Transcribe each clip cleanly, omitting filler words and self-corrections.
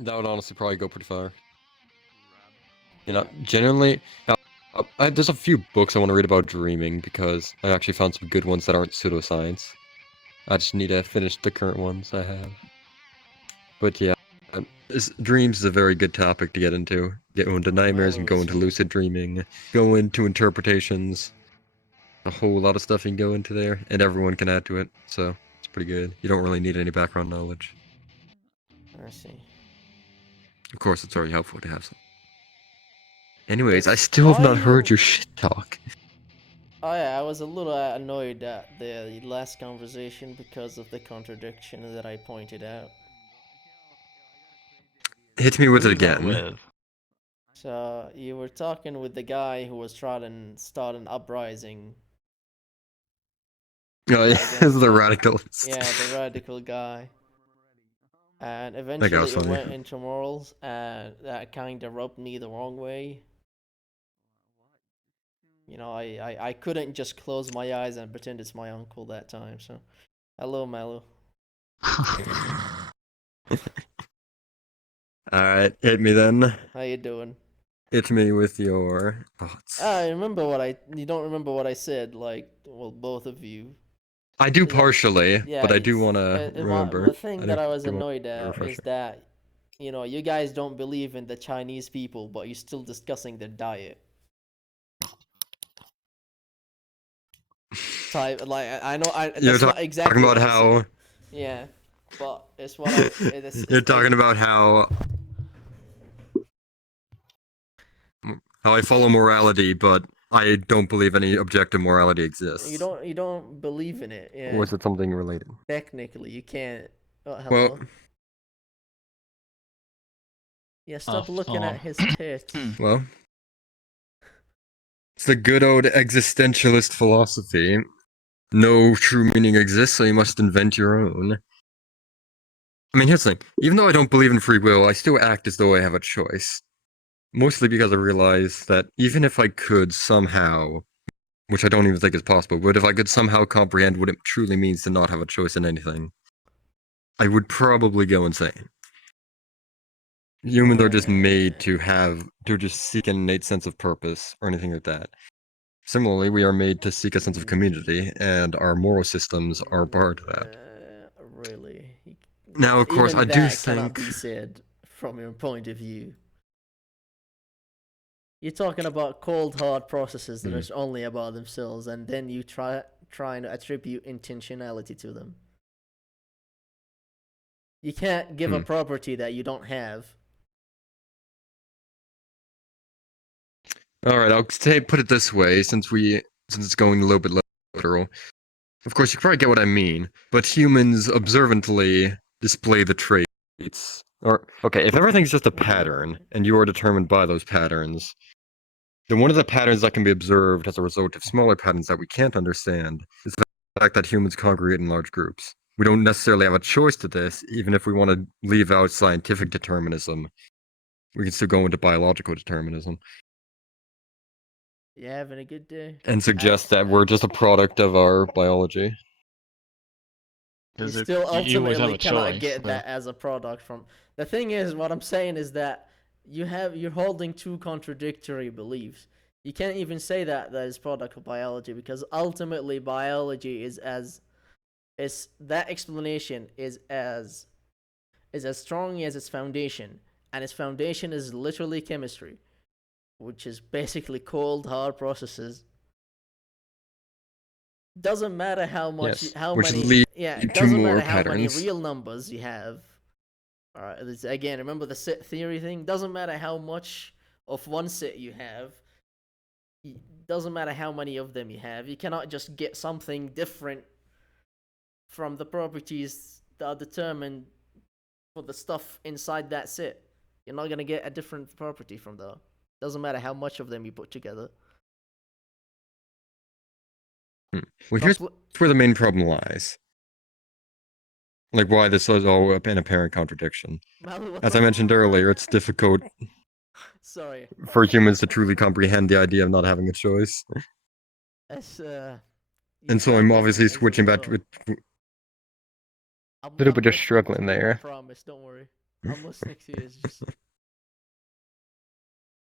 That would honestly probably go pretty far. You know, genuinely, there's a few books I want to read about dreaming because I actually found some good ones that aren't pseudoscience. I just need to finish the current ones I have. But yeah, dreams is a very good topic to get into. Get into nightmares and go into lucid dreaming, go into interpretations. A whole lot of stuff you can go into there, and everyone can add to it, so it's pretty good. You don't really need any background knowledge. I see. Of course, it's very helpful to have some. Anyways, I still have not heard your shit talk. Oh yeah, I was a little annoyed at the last conversation because of the contradiction that I pointed out. Hit me with it again. So you were talking with the guy who was trying to start an uprising. Oh yeah, the radicalist. Yeah, the radical guy. And eventually it went into morals, and that kind of rubbed me the wrong way. You know, I couldn't just close my eyes and pretend it's my uncle that time, so... Hello, Mello. Alright, hit me then. How you doing? Hit me with your thoughts. I remember what I... You don't remember what I said, like, well, both of you. I do partially, but I do want to remember. The thing that I was annoyed at is that, you know, you guys don't believe in the Chinese people, but you're still discussing their diet. Type, like, I know, that's not exactly talking about how... Yeah, but it's what I... You're talking about how I follow morality, but I don't believe any objective morality exists. You don't believe in it, yeah. Or is it something related? Technically, you can't... Oh, hello. Well... Yeah, stop looking at his tits. Well... It's the good old existentialist philosophy. No true meaning exists, so you must invent your own. I mean, here's the thing. Even though I don't believe in free will, I still act as though I have a choice. Mostly because I realize that even if I could somehow, which I don't even think is possible, but if I could somehow comprehend what it truly means to not have a choice in anything, I would probably go insane. Humans are just made to just seek an innate sense of purpose, or anything like that. Similarly, we are made to seek a sense of community, and our moral systems are part of that. Really? Now, of course, I do think... cannot be said from your point of view. You're talking about cold, hard processes that are only about themselves, and then you trying to attribute intentionality to them. You can't give a property that you don't have. Alright, I'll put it this way, since it's going a little bit literal. Of course, you probably get what I mean, but humans observantly display the traits. Or, okay, if everything's just a pattern, and you are determined by those patterns, then one of the patterns that can be observed as a result of smaller patterns that we can't understand is the fact that humans congregate in large groups. We don't necessarily have a choice to this, even if we want to leave out scientific determinism. We can still go into biological determinism. You having a good day? And suggest that we're just a product of our biology. You still ultimately cannot get that as a product from... The thing is, what I'm saying is that you're holding two contradictory beliefs. You can't even say that is product of biology, because ultimately biology that explanation is as strong as its foundation, and its foundation is literally chemistry, which is basically cold, hard processes. Doesn't matter how much, it doesn't matter how many real numbers you have. Alright, again, remember the set theory thing? Doesn't matter how much of one set you have. Doesn't matter how many of them you have. You cannot just get something different from the properties that are determined for the stuff inside that set. You're not gonna get a different property from that. Doesn't matter how much of them you put together. Well, here's where the main problem lies. Like, why this is all an apparent contradiction. As I mentioned earlier, it's difficult for humans to truly comprehend the idea of not having a choice. And so I'm obviously switching back to it. A little bit just struggling there. I promise, don't worry. I'm listening to you. It's just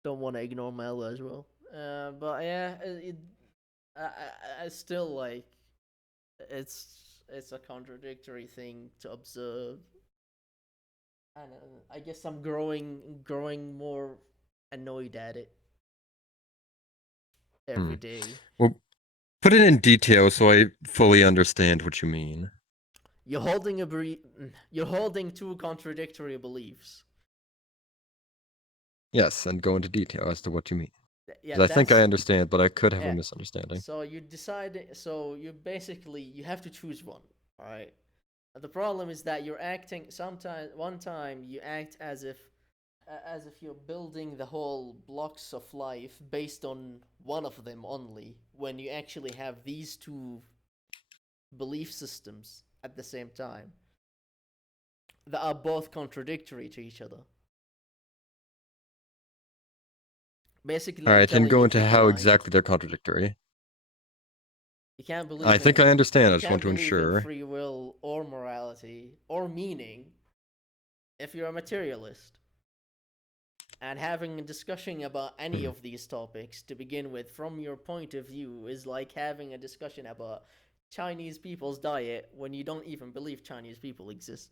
don't want to ignore Melo as well. But yeah, I still like it's a contradictory thing to observe. And I guess I'm growing more annoyed at it every day. Well, put it in detail so I fully understand what you mean. You're holding two contradictory beliefs. Yes, and go into detail as to what you mean. Yeah, 'Cause I think I that's understand, but I could have a yeah. misunderstanding. So you decide. So you basically you have to choose one. All right. The problem is that you're acting. Sometimes one time you act as if you're building the whole blocks of life based on one of them only, when you actually have these two belief systems at the same time that are both contradictory to each other. Basically, I'm Alright, and telling go you into to be how blind. exactly they're contradictory. You can't I believe think in I understand, I you just can't want to believe in ensure. free will or morality or meaning if you're a materialist. And having a discussion about any of these topics to begin with from your point of view is like having a discussion about Chinese people's diet when you don't even believe Chinese people exist.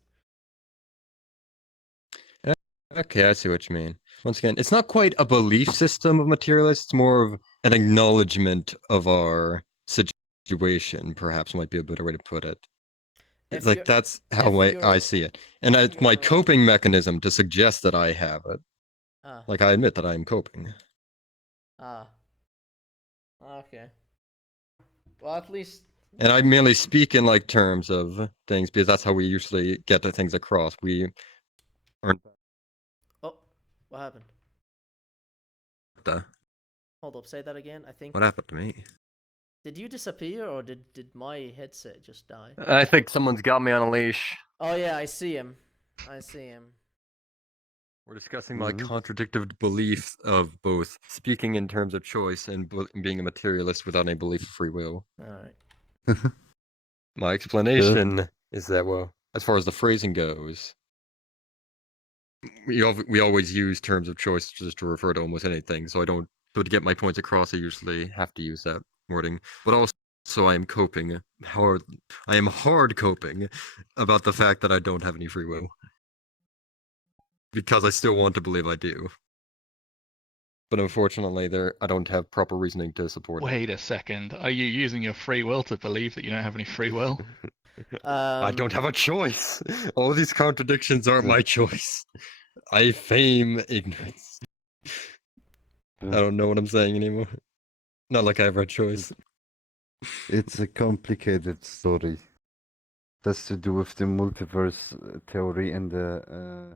Okay, I see what you mean. Once again, it's not quite a belief system of materialists, it's more of an acknowledgement of our situation, perhaps might be a better way to put it. If Like, you're that's how if I you're see it. And if it's my you're coping mechanism to suggest that I have it. ah Like, I admit that I am coping. ah okay. Well, at least And I merely speak in, like, terms of things, because that's how we usually get the things across. We aren't oh, what happened? the... Hold up, say that again. I think What happened to me? did you disappear or did my headset just die? I think someone's got me on a leash. Oh yeah, I see him. I see him. We're discussing my contradictive belief of both speaking in terms of choice and being a materialist without any belief of free will. All right. My explanation is that, well, as far as the phrasing goes, we always use terms of choice just to refer to almost anything. So to get my points across, I usually have to use that wording. But also, I am coping hard. I am hard coping about the fact that I don't have any free will, because I still want to believe I do. But unfortunately, I don't have proper reasoning to support it. Wait a second. Are you using your free will to believe that you don't have any free will? I don't have a choice. All these contradictions are my choice. I feign ignorance. I don't know what I'm saying anymore. Not like I have a choice. It's a complicated story. That's to do with the multiverse theory and the